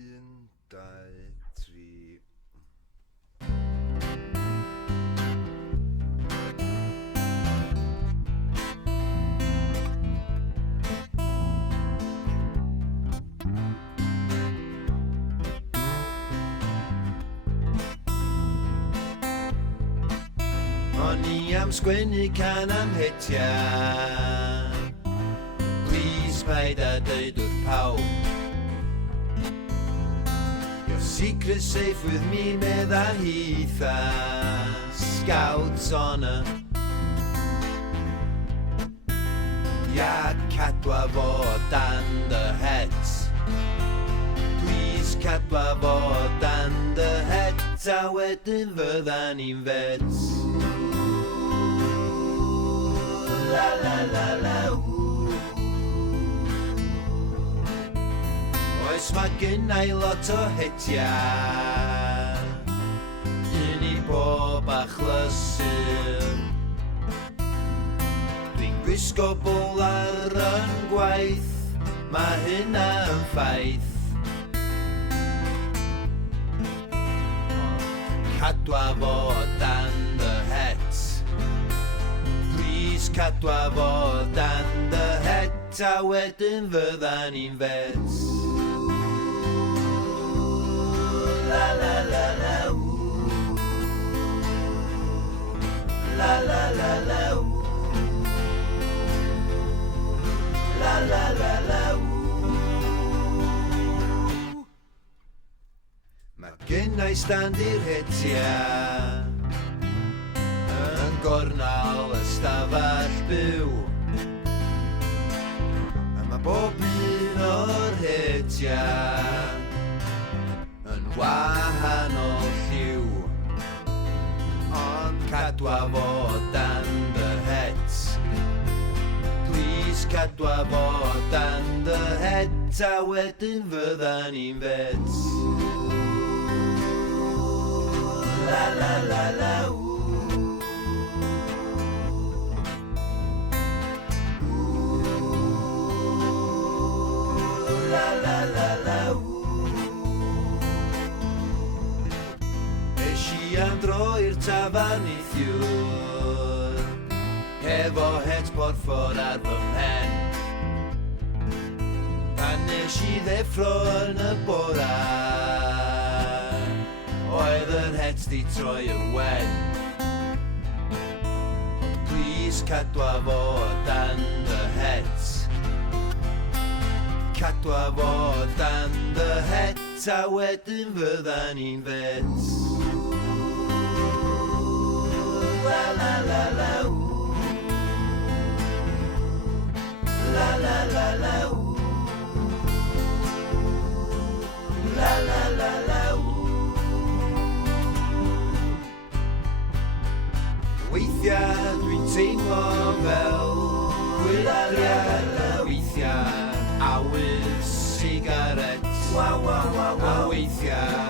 1, 2, 3. O'n i am sgwennu can am Hetia. Please paid a deud wrth pawb. Your secret's safe with me, medda Hetia. Scouts honor. Ja, cadwa fo dan dy het. Please cadwa fo dan dy het. A wedyn fyddan ni'n fed. La la la la ooh. Oes ma gynnau lot o Hetia. Un i bob achlysur. Dwi'n gwisgo bowlar yn gwaith. Ma' hynna yn ffaith. Cadwa fo dan dy het. Cadwa fo dan dy het. A wedyn fyddan ni'n fed. La la la la ooh. La la la la ooh. La la la la ooh. Ma' gynnau stand i'r Hetia yn gornal ystafell byw. A ma' bob un o'r Hetia yn wahanol lliw. Ond cadwa fo dan dy het. Please cadwa fo dan dy het. A wedyn fyddan ni'n fed. La la la la ooh. La la la la ooh. Eisi am dro i'r tafarn neithiwr, hefo het porffor ar fy mhen. Pan nes i ddeffro yn y bora, oedd yr het di troi yn wen. Please cadwa fo dan dy het. Cadwa fo dan dy het. A wedyn fyddan ni'n fed. La la la la ooh. La la la la ooh. La la la la ooh. Weithiau dwi'n teimlo fel gwyliau. Weithiau awydd sigaret. A weithiau